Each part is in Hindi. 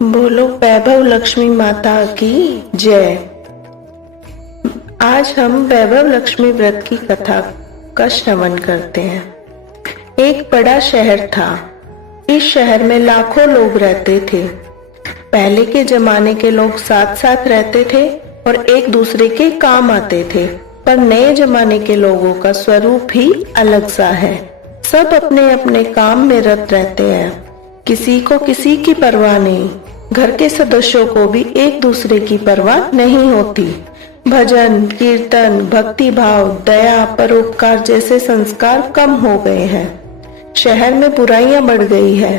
बोलो वैभव लक्ष्मी माता की जय। आज हम वैभव लक्ष्मी व्रत की कथा का श्रवण करते हैं। एक बड़ा शहर था। इस शहर में लाखों लोग रहते थे। पहले के जमाने के लोग साथ साथ रहते थे और एक दूसरे के काम आते थे, पर नए जमाने के लोगों का स्वरूप ही अलग सा है। सब अपने अपने काम में रत रहते हैं, किसी को किसी की परवाह नहीं। घर के सदस्यों को भी एक दूसरे की परवाह नहीं होती। भजन कीर्तन, भक्ति भाव, दया, परोपकार जैसे संस्कार कम हो गए हैं। शहर में बुराइयां बढ़ गई है।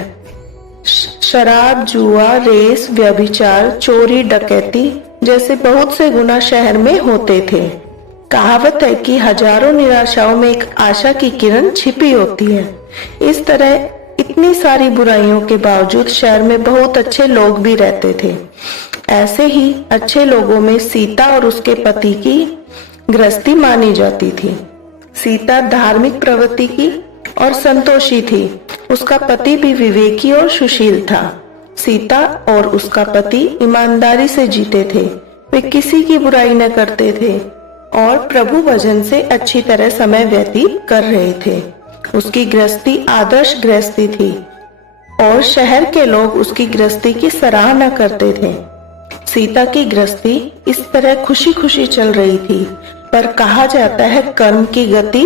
शराब, जुआ, रेस, व्यभिचार, चोरी, डकैती जैसे बहुत से गुनाह शहर में होते थे। कहावत है कि हजारों निराशाओं में एक आशा की किरण छिपी होती है। इस तरह इतनी सारी बुराइयों के बावजूद शहर में बहुत अच्छे लोग भी रहते थे। ऐसे ही अच्छे लोगों में सीता और उसके पति की गृहस्थी मानी जाती थी। सीता धार्मिक प्रवृत्ति की और संतोषी थी। उसका पति भी विवेकी और सुशील था। सीता और उसका पति ईमानदारी से जीते थे। वे किसी की बुराई न करते थे और प्रभु भजन से अच्छी तरह समय व्यतीत कर रहे थे। उसकी गृहस्थी आदर्श गृहस्थी थी और शहर के लोग उसकी गृहस्थी की सराहना करते थे। सीता की गृहस्थी इस तरह खुशी खुशी चल रही थी, पर कहा जाता है कर्म की गति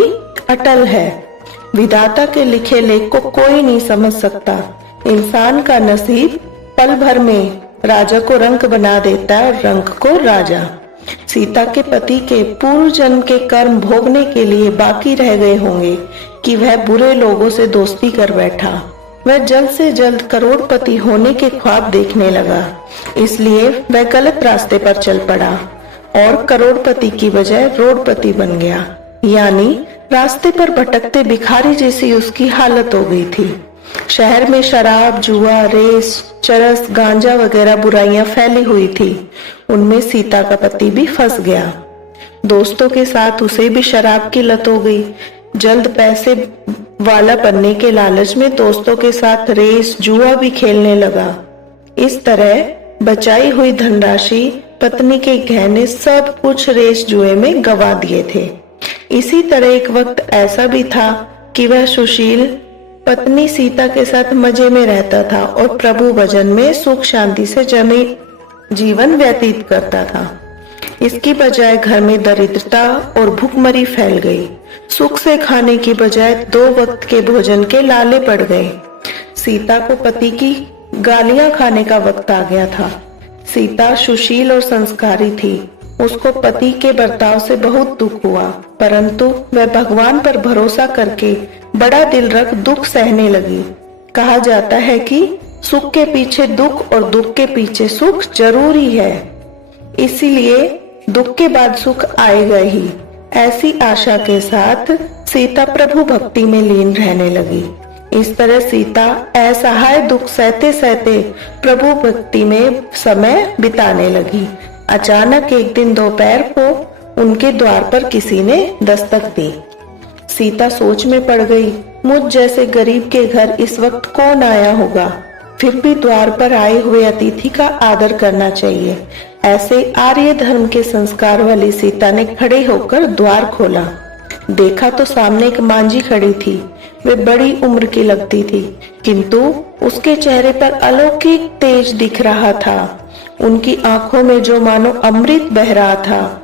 अटल है। विधाता के लिखे लेख को कोई नहीं समझ सकता। इंसान का नसीब पल भर में राजा को रंक बना देता है और रंक को राजा। सीता के पति के पूर्व जन्म के कर्म भोगने के लिए बाकी रह गए होंगे कि वह बुरे लोगों से दोस्ती कर बैठा। वह जल्द से जल्द करोड़पति होने के ख्वाब देखने लगा, इसलिए वह गलत रास्ते पर चल पड़ा और करोड़पति की बजाय रोडपति बन गया। यानी रास्ते पर भटकते भिखारी जैसी उसकी हालत हो गई थी। शहर में शराब, जुआ, रेस, चरस, गांजा वगैरह बुराइयां फैली हुई थी। उनमें सीता का पति भी फंस गया। दोस्तों के साथ उसे भी शराब की लत हो गई। जल्द पैसे वाला बनने के लालच में दोस्तों के साथ रेस, जुआ भी खेलने लगा। इस तरह बचाई हुई धनराशि, पत्नी के गहने, सब कुछ रेस जुए में गवा दिए थे। इसी तरह एक वक्त ऐसा भी था कि वह सुशील पत्नी सीता के साथ मजे में रहता था और प्रभु भजन में सुख शांति से जमे जीवन व्यतीत करता था। इसकी बजाय घर में दरिद्रता और भूखमरी फैल गई। सुख से खाने की बजाय 2 वक्त के भोजन के लाले पड़ गए। सीता को पति की गालियां खाने का वक्त आ गया था। सीता सुशील और संस्कारी थी। उसको पति के बर्ताव से बहुत दुख हुआ, परंतु वह भगवान पर भरोसा करके बड़ा दिल रख दुख सहने लगी। कहा जाता है कि सुख के पीछे दुख और दुख के पीछे सुख जरूरी है, इसीलिए दुख के बाद सुख आएगा ही। ऐसी आशा के साथ सीता प्रभु भक्ति में लीन रहने लगी। इस तरह सीता असहाय दुख सहते सहते प्रभु भक्ति में समय बिताने लगी। अचानक एक दिन दोपहर को उनके द्वार पर किसी ने दस्तक दी। सीता सोच में पड़ गई, मुझ जैसे गरीब के घर इस वक्त कौन आया होगा? फिर भी द्वार पर आए हुए अतिथि का आदर करना चाहिए। ऐसे आर्य धर्म के संस्कार वाली सीता ने खड़े होकर द्वार खोला। देखा तो सामने एक मांझी खड़ी थी। वे बड़ी उम्र की लगती थी, किंतु उसके चेहरे पर अलौकिक तेज दिख रहा था। उनकी आंखों में जो मानो अमृत बह रहा था।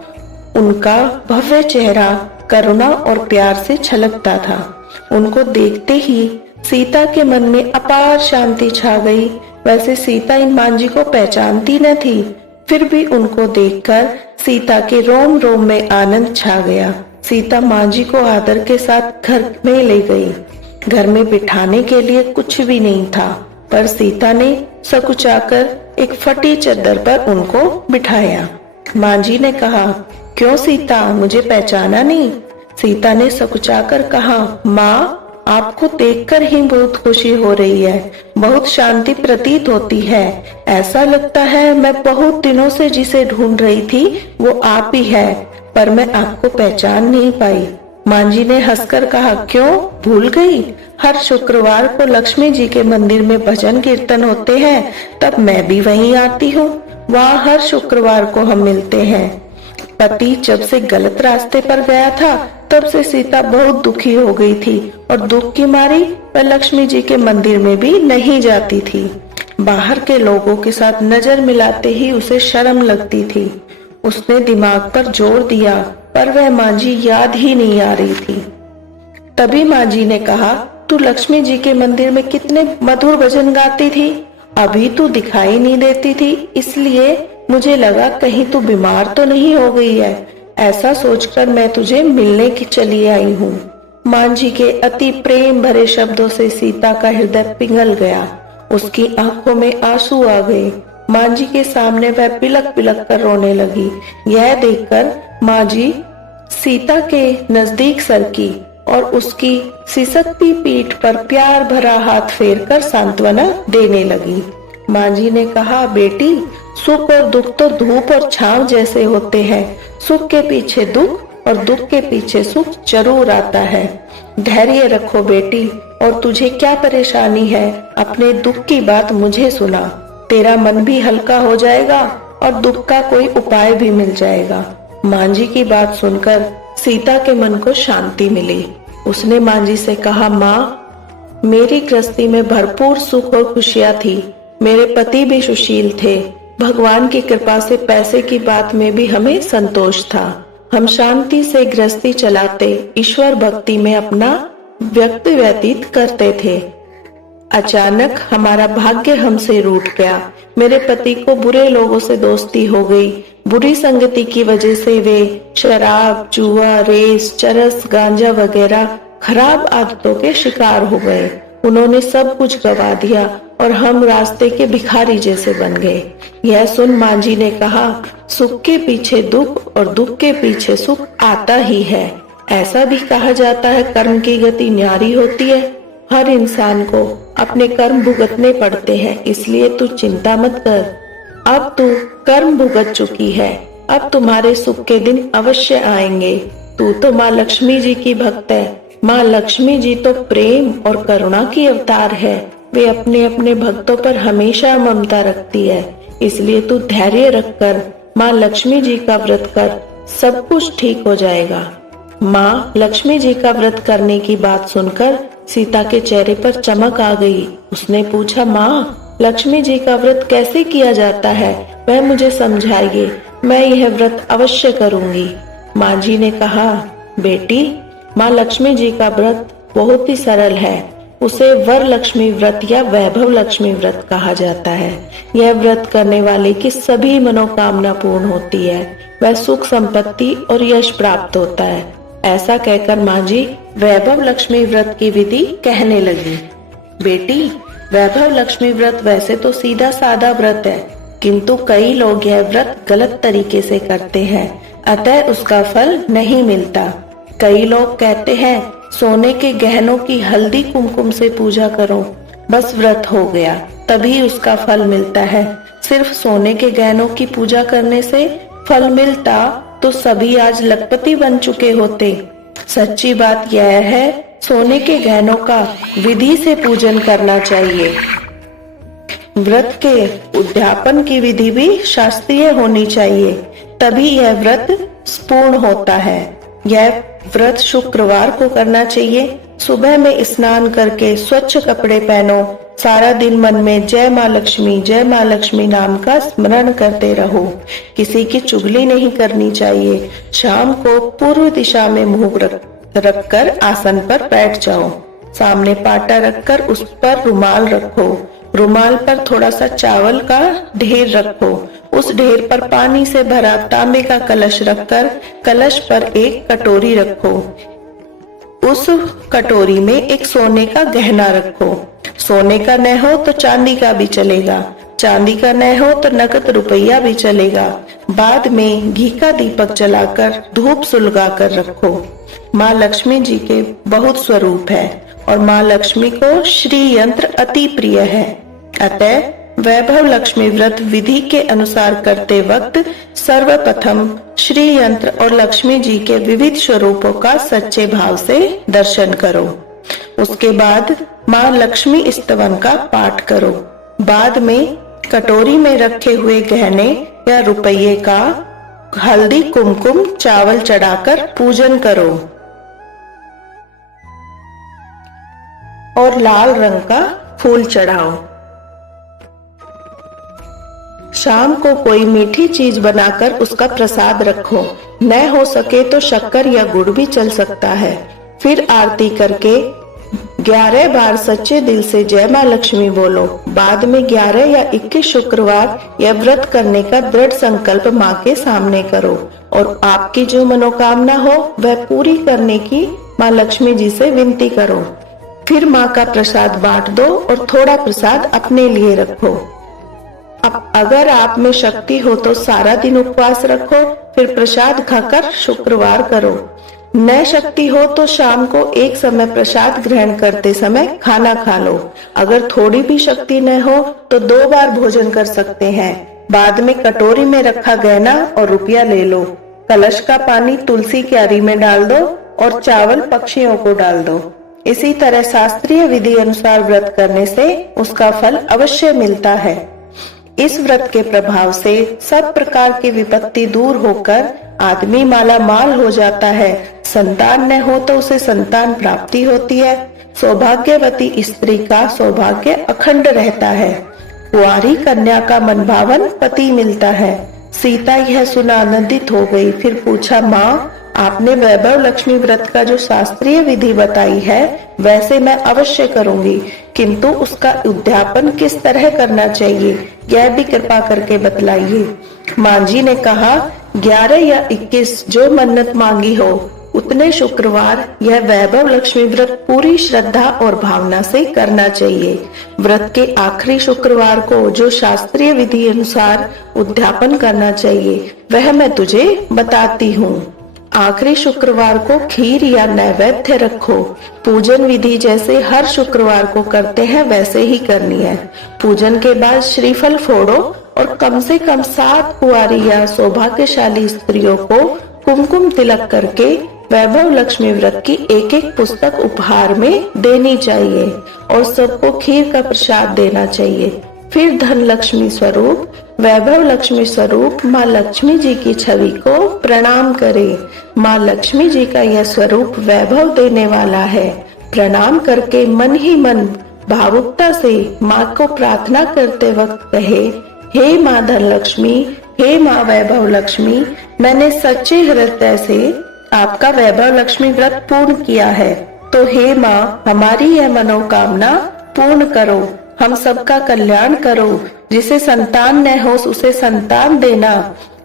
उनका भव्य चेहरा करुणा और प्यार से छलकता था। उनको देखते ही सीता के मन में अपार शांति छा गई। वैसे सीता इन मांझी को पहचानती न थी, फिर भी उनको देखकर सीता के रोम रोम में आनंद छा गया। सीता मांझी को आदर के साथ घर में ले गई। घर में बिठाने के लिए कुछ भी नहीं था, पर सीता ने सकुचाकर एक फटी चद्दर पर उनको बिठाया। मांझी ने कहा, क्यों सीता, मुझे पहचाना नहीं? सीता ने सकुचाकर कहा, माँ, आपको देखकर ही बहुत खुशी हो रही है। बहुत शांति प्रतीत होती है। ऐसा लगता है मैं बहुत दिनों से जिसे ढूंढ रही थी वो आप ही है, पर मैं आपको पहचान नहीं पाई। मां जी ने हंसकर कहा, क्यों भूल गई? हर शुक्रवार को लक्ष्मी जी के मंदिर में भजन कीर्तन होते हैं, तब मैं भी वहीं आती हूँ। वहाँ हर शुक्रवार को हम मिलते हैं। पति जब से गलत रास्ते पर गया था, तब से सीता बहुत दुखी हो गई थी और दुख की मारी वह लक्ष्मी जी के मंदिर में भी नहीं जाती थी। बाहर के लोगों के साथ नजर मिलाते ही उसे शर्म लगती थी। उसने दिमाग पर जोर दिया, पर वह मां जी याद ही नहीं आ रही थी। तभी मां जी ने कहा, तू लक्ष्मी जी के मंदिर में कितने मधुर भजन गाती थी, अभी तू दिखाई नहीं देती थी, इसलिए मुझे लगा कहीं तू बीमार तो नहीं हो गई है। ऐसा सोचकर मैं तुझे मिलने की चली आई हूँ। मां जी के अति प्रेम भरे शब्दों से सीता का हृदय पिघल गया। उसकी आंखों में आंसू आ गए। मां जी के सामने वह बिलक बिलक कर रोने लगी। यह देखकर मां जी सीता के नजदीक सरकी और उसकी सिसकती पीठ पर प्यार भरा हाथ फेरकर सांत्वना देने लगी। मां जी ने कहा, बेटी, सुख और दुख तो धूप और छांव जैसे होते हैं। सुख के पीछे दुख और दुख के पीछे सुख जरूर आता है। धैर्य रखो बेटी, और तुझे क्या परेशानी है, अपने दुख की बात मुझे सुना। तेरा मन भी हल्का हो जाएगा और दुख का कोई उपाय भी मिल जाएगा। मां जी की बात सुनकर सीता के मन को शांति मिली। उसने मां जी से कहा, माँ, मेरी गृहस्थी में भरपूर सुख और खुशियां थी। मेरे पति भी सुशील थे। भगवान की कृपा से पैसे की बात में भी हमें संतोष था। हम शांति से गृहस्थी चलाते, ईश्वर भक्ति में अपना वक्त व्यतीत करते थे। अचानक हमारा भाग्य हमसे रूठ गया। मेरे पति को बुरे लोगों से दोस्ती हो गई। बुरी संगति की वजह से वे शराब, जुआ, रेस, चरस, गांजा वगैरह खराब आदतों के शिकार हो गए। उन्होंने सब कुछ गवा दिया और हम रास्ते के भिखारी जैसे बन गए। यह सुन मां जी ने कहा, सुख के पीछे दुख और दुख के पीछे सुख आता ही है। ऐसा भी कहा जाता है, कर्म की गति न्यारी होती है। हर इंसान को अपने कर्म भुगतने पड़ते हैं, इसलिए तू चिंता मत कर। अब तू कर्म भुगत चुकी है, अब तुम्हारे सुख के दिन अवश्य आएंगे। तू तो माँ लक्ष्मी जी की भक्त है। माँ लक्ष्मी जी तो प्रेम और करुणा की अवतार है। वे अपने अपने भक्तों पर हमेशा ममता रखती है। इसलिए तू धैर्य रखकर माँ लक्ष्मी जी का व्रत कर, सब कुछ ठीक हो जाएगा। माँ लक्ष्मी जी का व्रत करने की बात सुनकर सीता के चेहरे पर चमक आ गई। उसने पूछा, माँ, लक्ष्मी जी का व्रत कैसे किया जाता है, वह मुझे समझाइए। मैं यह व्रत अवश्य करूंगी। माँ जी ने कहा, बेटी, माँ लक्ष्मी जी का व्रत बहुत ही सरल है। उसे वर लक्ष्मी व्रत या वैभव लक्ष्मी व्रत कहा जाता है। यह व्रत करने वाले की सभी मनोकामना पूर्ण होती है। वह सुख, संपत्ति और यश प्राप्त होता है। ऐसा कहकर माँ जी वैभव लक्ष्मी व्रत की विधि कहने लगी। बेटी, वैभव लक्ष्मी व्रत वैसे तो सीधा साधा व्रत है, किंतु कई लोग यह व्रत गलत तरीके से करते हैं, अतः उसका फल नहीं मिलता। कई लोग कहते हैं, सोने के गहनों की हल्दी कुमकुम से पूजा करो, बस व्रत हो गया, तभी उसका फल मिलता है। सिर्फ सोने के गहनों की पूजा करने से फल मिलता तो सभी आज लखपति बन चुके होते। सच्ची बात यह है, सोने के गहनों का विधि से पूजन करना चाहिए। व्रत के उद्यापन की विधि भी शास्त्रीय होनी चाहिए, तभी यह व्रत पूर्ण होता है। यह व्रत शुक्रवार को करना चाहिए। सुबह में स्नान करके स्वच्छ कपड़े पहनो। सारा दिन मन में जय माँ लक्ष्मी नाम का स्मरण करते रहो। किसी की चुगली नहीं करनी चाहिए। शाम को पूर्व दिशा में मुंह रखकर आसन पर बैठ जाओ। सामने पाटा रखकर उस पर रुमाल रखो। रुमाल पर थोड़ा सा चावल का ढेर रखो। उस ढेर पर पानी से भरा तांबे का कलश रखकर कलश पर एक कटोरी रखो। उस कटोरी में एक सोने का गहना रखो। सोने का न हो तो चांदी का भी चलेगा, चांदी का न हो तो नकद रुपया भी चलेगा। बाद में घी का दीपक जलाकर धूप सुलगा कर रखो। माँ लक्ष्मी जी के बहुत स्वरूप है और माँ लक्ष्मी को श्री यंत्र अति प्रिय है, अतः वैभव लक्ष्मी व्रत विधि के अनुसार करते वक्त सर्वप्रथम श्री यंत्र और लक्ष्मी जी के विविध स्वरूपों का सच्चे भाव से दर्शन करो। उसके बाद माँ लक्ष्मी स्तवन का पाठ करो। बाद में कटोरी में रखे हुए गहने या रुपये का हल्दी कुमकुम चावल चढ़ाकर पूजन करो और लाल रंग का फूल चढ़ाओ। शाम को कोई मीठी चीज बनाकर उसका प्रसाद रखो। न हो सके तो शक्कर या गुड़ भी चल सकता है। फिर आरती करके 11 बार सच्चे दिल से जय माँ लक्ष्मी बोलो। बाद में 11 या 21 शुक्रवार यह व्रत करने का दृढ़ संकल्प माँ के सामने करो और आपकी जो मनोकामना हो वह पूरी करने की माँ लक्ष्मी जी से विनती करो। फिर माँ का प्रसाद बांट दो और थोड़ा प्रसाद अपने लिए रखो। अब अगर आप में शक्ति हो तो सारा दिन उपवास रखो, फिर प्रसाद खाकर शुक्रवार करो। न शक्ति हो तो शाम को एक समय प्रसाद ग्रहण करते समय खाना खा लो। अगर थोड़ी भी शक्ति न हो तो 2 बार भोजन कर सकते हैं। बाद में कटोरी में रखा गहना और रुपया ले लो। कलश का पानी तुलसी क्यारी में डाल दो और चावल पक्षियों को डाल दो। इसी तरह शास्त्रीय विधि अनुसार व्रत करने से उसका फल अवश्य मिलता है। इस व्रत के प्रभाव से सब प्रकार की विपत्ति दूर होकर आदमी माला माल हो जाता है। संतान न हो तो उसे संतान प्राप्ति होती है। सौभाग्यवती स्त्री का सौभाग्य अखंड रहता है। कुंवारी कन्या का मनभावन पति मिलता है। सीता यह सुन आनंदित हो गई। फिर पूछा, माँ आपने वैभव लक्ष्मी व्रत का जो शास्त्रीय विधि बताई है वैसे मैं अवश्य करूंगी, किंतु उसका उद्यापन किस तरह करना चाहिए यह भी कृपा करके बतलाइए। माँ जी ने कहा, 11 या 21 जो मन्नत मांगी हो उतने शुक्रवार यह वैभव लक्ष्मी व्रत पूरी श्रद्धा और भावना से करना चाहिए। व्रत के आखिरी शुक्रवार को जो शास्त्रीय विधि अनुसार उद्यापन करना चाहिए वह मैं तुझे बताती हूँ। आखिरी शुक्रवार को खीर या नैवेद्य रखो। पूजन विधि जैसे हर शुक्रवार को करते हैं वैसे ही करनी है। पूजन के बाद श्रीफल फोड़ो और कम से कम 7 कुंवारी या सौभाग्यशाली स्त्रियों को कुमकुम तिलक करके वैभव लक्ष्मी व्रत की एक पुस्तक उपहार में देनी चाहिए और सबको खीर का प्रसाद देना चाहिए। फिर धन लक्ष्मी स्वरूप वैभव लक्ष्मी स्वरूप माँ लक्ष्मी जी की छवि को प्रणाम करें। माँ लक्ष्मी जी का यह स्वरूप वैभव देने वाला है। प्रणाम करके मन ही मन भावुकता से माँ को प्रार्थना करते वक्त कहे, हे माँ धन लक्ष्मी, हे माँ वैभव लक्ष्मी, मैंने सच्चे हृदय से आपका वैभव लक्ष्मी व्रत पूर्ण किया है, तो हे माँ हमारी यह मनोकामना पूर्ण करो। हम सबका कल्याण करो। जिसे संतान न हो उसे संतान देना।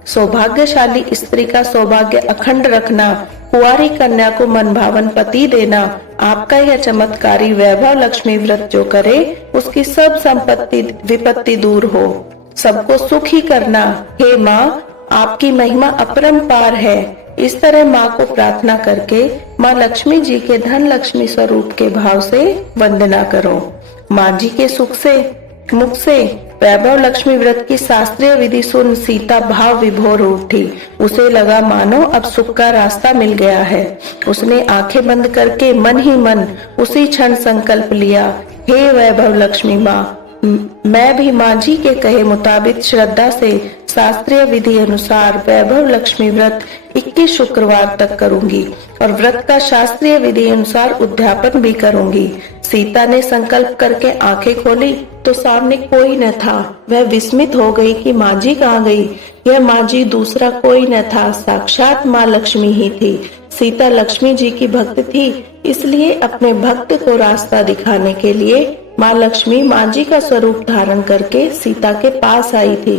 सौभाग्यशाली स्त्री का सौभाग्य अखंड रखना। कुंवारी कन्या को मनभावन पति देना। आपका यह चमत्कारी वैभव लक्ष्मी व्रत जो करे उसकी सब संपत्ति विपत्ति दूर हो। सबको सुखी करना। हे माँ आपकी महिमा अपरंपार है। इस तरह माँ को प्रार्थना करके माँ लक्ष्मी जी के धन लक्ष्मी स्वरूप के भाव से वंदना करो। माँ जी के मुख से वैभव लक्ष्मी व्रत की शास्त्रीय विधि सुन सीता भाव विभोर उठी। उसे लगा मानो अब सुख का रास्ता मिल गया है। उसने आंखें बंद करके मन ही मन उसी क्षण संकल्प लिया, हे वैभव लक्ष्मी माँ, मैं भी माँ जी के कहे मुताबिक श्रद्धा से शास्त्रीय विधि अनुसार वैभव लक्ष्मी व्रत 21 शुक्रवार तक करूंगी और व्रत का शास्त्रीय विधि अनुसार उद्यापन भी करूंगी। सीता ने संकल्प करके आंखें खोली तो सामने कोई न था। वह विस्मित हो गई कि माँ जी कहाँ गई। यह माँ जी दूसरा कोई न था, साक्षात माँ लक्ष्मी ही थी। सीता लक्ष्मी जी की भक्त थी, इसलिए अपने भक्त को रास्ता दिखाने के लिए माँ लक्ष्मी माँ जी का स्वरूप धारण करके सीता के पास आई थी।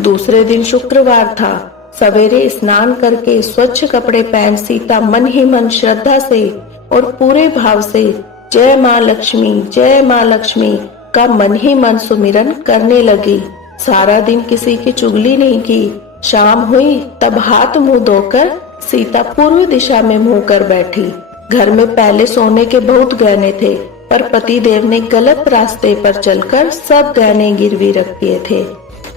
दूसरे दिन शुक्रवार था। सवेरे स्नान करके स्वच्छ कपड़े पहन सीता मन ही मन श्रद्धा से और पूरे भाव से जय माँ लक्ष्मी का मन ही मन सुमिरन करने लगी। सारा दिन किसी की चुगली नहीं की। शाम हुई तब हाथ मुंह धोकर सीता पूर्व दिशा में मुंह कर बैठी। घर में पहले सोने के बहुत गहने थे, पर पतिदेव ने गलत रास्ते पर चलकर सब गहने गिरवी रख दिए थे।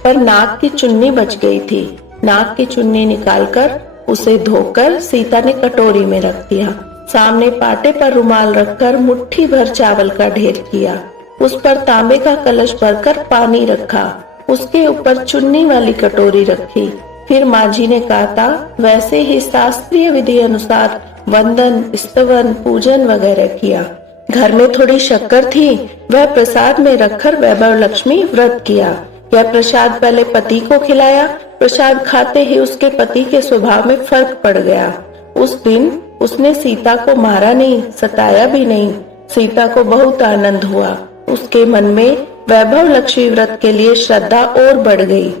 पर नाग की चुन्नी बच गई थी। नाग की चुन्नी निकालकर उसे धोकर सीता ने कटोरी में रख दिया। सामने पाटे पर रुमाल रखकर मुट्ठी भर चावल का ढेर किया। उस पर तांबे का कलश भरकर पानी रखा। उसके ऊपर चुन्नी वाली कटोरी रखी। फिर माझी ने कहा था वैसे ही शास्त्रीय विधि अनुसार वंदन, स्तवन, पूजन वगैरह किया। घर में थोड़ी शक्कर थी, वह प्रसाद में रखकर वैभव लक्ष्मी व्रत किया। यह प्रसाद पहले पति को खिलाया। प्रसाद खाते ही उसके पति के स्वभाव में फर्क पड़ गया। उस दिन उसने सीता को मारा नहीं, सताया भी नहीं। सीता को बहुत आनंद हुआ। उसके मन में वैभव लक्ष्मी व्रत के लिए श्रद्धा और बढ़ गई।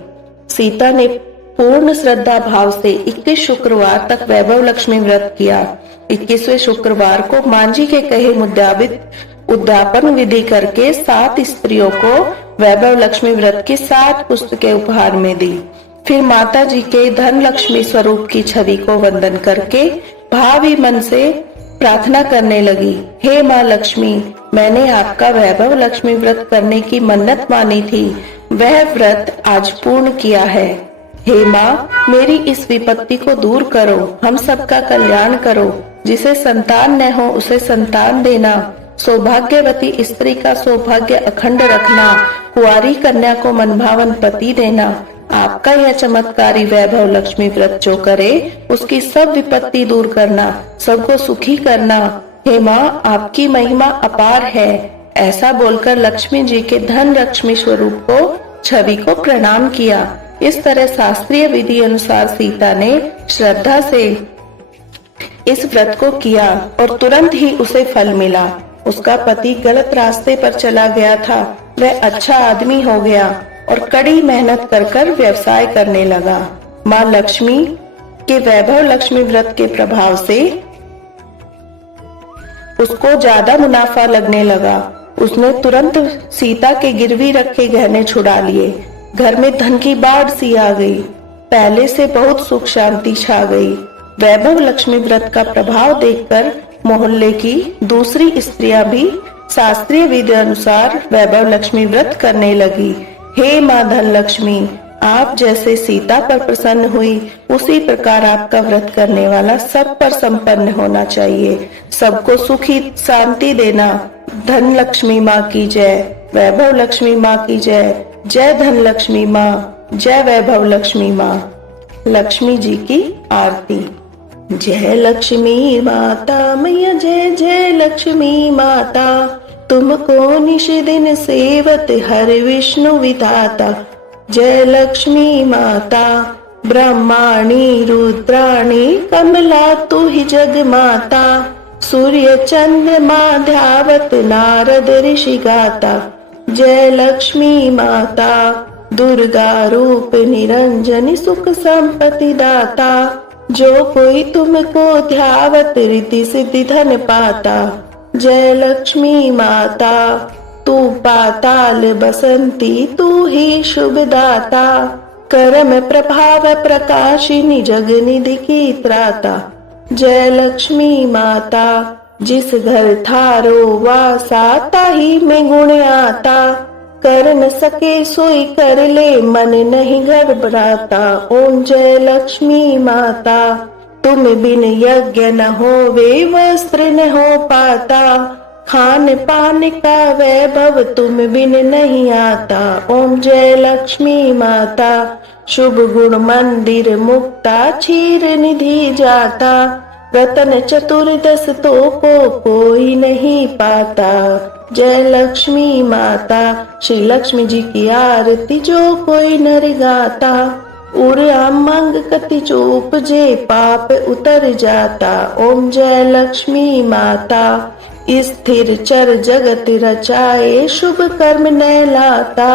सीता ने पूर्ण श्रद्धा भाव से 21 शुक्रवार तक वैभव लक्ष्मी व्रत किया। 21वें शुक्रवार को मांझी के कहे मुताबिक उद्यापन विधि करके 7 स्त्रियों को वैभव लक्ष्मी व्रत की 7 पुस्तकें उपहार में दी। फिर माता जी के धन लक्ष्मी स्वरूप की छवि को वंदन करके भावी मन से प्रार्थना करने लगी, हे माँ लक्ष्मी, मैंने आपका वैभव लक्ष्मी व्रत करने की मन्नत मानी थी, वह व्रत आज पूर्ण किया है। हे माँ, मेरी इस विपत्ति को दूर करो, हम सबका कल्याण करो। जिसे संतान न हो उसे संतान देना, सौभाग्यवती स्त्री का सौभाग्य अखंड रखना, कुंवारी कन्या को मनभावन पति देना। आपका यह चमत्कारी वैभव लक्ष्मी व्रत जो करे उसकी सब विपत्ति दूर करना, सबको सुखी करना। हे माँ, आपकी महिमा अपार है। ऐसा बोलकर लक्ष्मी जी के धन लक्ष्मी स्वरूप को छवि को प्रणाम किया। इस तरह शास्त्रीय विधि अनुसार सीता ने श्रद्धा से इस व्रत को किया और तुरंत ही उसे फल मिला। उसका पति गलत रास्ते पर चला गया था, वह अच्छा आदमी हो गया और कड़ी मेहनत कर व्यवसाय करने लगा। माँ लक्ष्मी के वैभव लक्ष्मी व्रत के प्रभाव से उसको ज्यादा मुनाफा लगने लगा। उसने तुरंत सीता के गिरवी रखे गहने छुड़ा लिए। घर में धन की बाढ़ सी आ गई। पहले से बहुत सुख शांति छा गई। वैभव लक्ष्मी व्रत का प्रभाव देखकर मोहल्ले की दूसरी स्त्रियां भी शास्त्रीय विधि अनुसार वैभव लक्ष्मी व्रत करने लगी। हे माँ धन लक्ष्मी, आप जैसे सीता पर प्रसन्न हुई उसी प्रकार आपका व्रत करने वाला सब पर संपन्न होना चाहिए। सबको सुखी शांति देना। धन लक्ष्मी माँ की जय, वैभव लक्ष्मी माँ की जय। जय धन लक्ष्मी माँ, जय वैभव लक्ष्मी माँ। लक्ष्मी जी की आरती। जय लक्ष्मी माता मैया, जय जय लक्ष्मी माता, तुमको निश दिन सेवत हर विष्णु विधाता। जय लक्ष्मी माता, ब्रह्माणी रुद्राणी कमला तू ही जग माता। सूर्य चंद्रमा ध्यावत नारद ऋषि गाता। जय लक्ष्मी माता, दुर्गा रूप निरंजनी सुख संपत्ति दाता। जो कोई तुमको ध्यावत रिद्धि सिद्धि धन पाता। जय लक्ष्मी माता, तू पाताल बसंती तू ही शुभ दाता। कर्म प्रभाव प्रकाशिनी जग निधि की त्राता। जय लक्ष्मी माता, जिस घर थारो वासा ताही में गुण आता। कर न सके सोई कर ले, मन नहीं घबराता। ओम जय लक्ष्मी माता, तुम बिन यज्ञ न होवे वस्त्र न हो पाता। खान पान का वैभव तुम बिन नहीं आता। ओम जय लक्ष्मी माता, शुभ गुण मंदिर मुक्ता क्षीर निधि जाता। रतन चतुर्दश तो को कोई नहीं पाता। जय लक्ष्मी माता, श्री लक्ष्मी जी की आरती जो कोई नर गाता। उड़ा मंग कति चूप जे पाप उतर जाता। ओम जय लक्ष्मी माता, स्थिर चर जगत रचाए शुभ कर्म न लाता।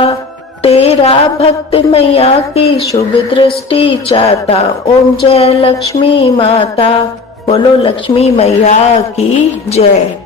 तेरा भक्त मैया की शुभ दृष्टि चाहता। ओम जय लक्ष्मी माता, बोलो लक्ष्मी मैया की जय।